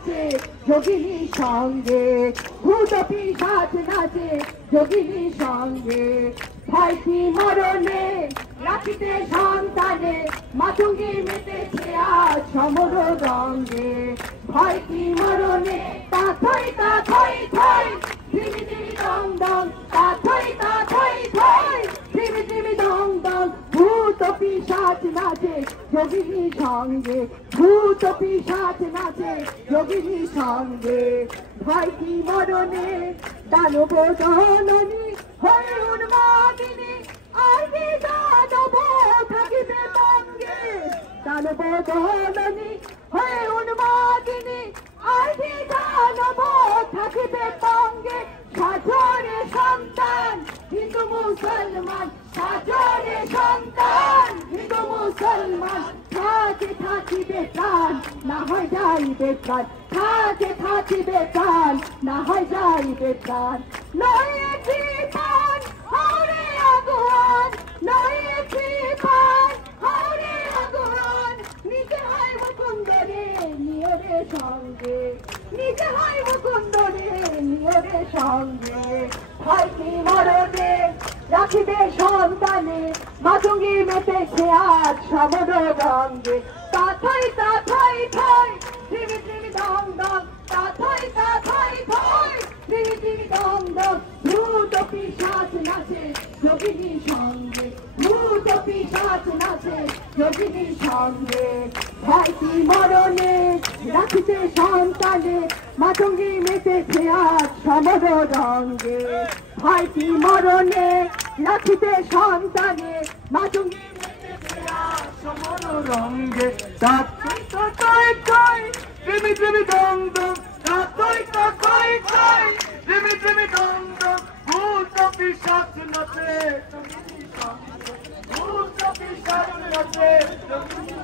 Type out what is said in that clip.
নাচে যোগিনীর সঙ্গে, ভূত পিশাচ নাচে যোগিনীর সঙ্গে। ভয় কি মরণে রাখিতে সন্তানে, মাতঙ্গে মেতেছে আজ সমর রঙ্গে। ভয় কি মরণে তা থই থই, ধিমি ধিমি দং দং, তা থই থই, ধিমি ধিমি দং দং। ভূত পিশাচ নাচে যোগিনীর সঙ্গে, ভূত পিশাচ নাচে যোগিনীর সঙ্গে। ভয় কি মরণে দানব জননী হয়ে উন্মাদিনী, আর কি দানব থাকিবে সঙ্গে। দানব জননী হয়ে উন্মাদিনী, আর কি দানব থাকিবে সঙ্গে। সাজরে সন্তান হিন্দু মুসলমান, সাজরে সন্তান হিন্দু মুসলমান। থাকিবে প্রাণ না হয় যাইবে প্রাণ, থাকিবে প্রাণ না হয় যাইবে প্রাণ। নয় জীবন হরে আগুন, নয় জীবন হরে আগুন। নিতে হয় মুকুন্দরে নিয়রে সঙ্গে, নিতে হয় মুকুন্দরে নিয়রে সঙ্গে। ভয় কি মরণে রাখিবে সন্তানে, মাতঙ্গে মেতেছে আজ সমর রঙ্গে। তা থই থই, ধিমি ধিমি দং দং, তা থই থই, ধিমি ধিমি দং দং। ভূত পিশাচ নাচে যোগিনীর সঙ্গে, ভূত পিশাচ নাচে যোগিনীর সঙ্গে। ভয় কি মরণে রাখিতে সন্তানে, মাতঙ্গে মেতেছে আজ সমর রঙ্গে। ভয় কি মরণে রাখিতে সন্তানে, মাতঙ্গে মেতেছে আজ সমর রঙ্গে। তা থই থই, ধিমি ধিমি দং দং, তা থই থই, ধিমি ধিমি দং দং। ভূত পিশাচ নাচে যোগিনীর সঙ্গে, ভূত পিশাচ নাচে যোগিনীর